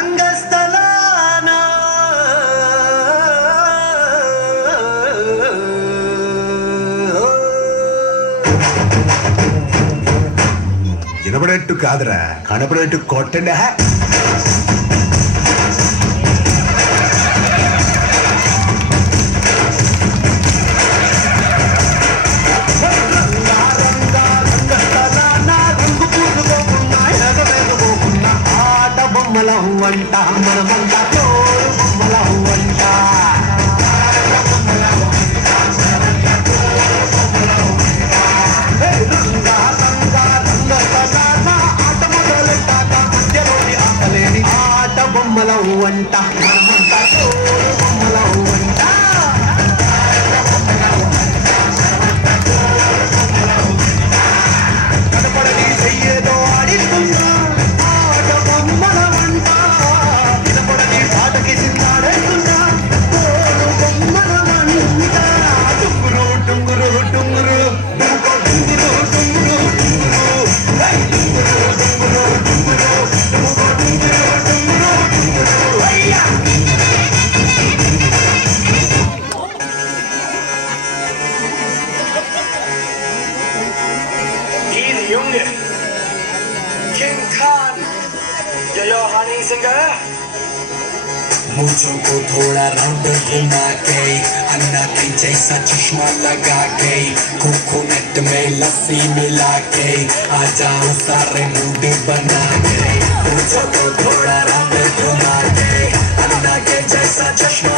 రంగస్థలాన వినపడేట్టు కాదురా, కనపడేట్టు కొట్టండి. వంట మనమంతా తోడు బొమ్మల వంట ఆట మొదలెట్టాక మధ్యలోని ఆటలేని ఆట బొమ్మల వంట మనమంతా తోడు బొమ్మల వంట. కనపడని చెయ్యేదో ఆడిస్తున్నా ఆట బొమ్మల వంట. వినపడని పాటకి సింగారేస్తున్నా తోడు బొమ్మల వంట. టుంగురు టుంగురు టుంగురు టుంగురు టుంగురు టుంగురు టుంగురు టుంగురు టుంగురు టుంగురు టుంగురు టుంగురు అయ్యా. Junge, King Khan, yo honey singer. मुझो को थोड़ा राउंड घुमा के अन्ना के जैसा चश्मा लगा के कोकोनट में लस्सी मिला के आ जाओ सारे मूड बना के मुझो को थोड़ा राउंड घुमा के अन्ना के जैसा चश्मा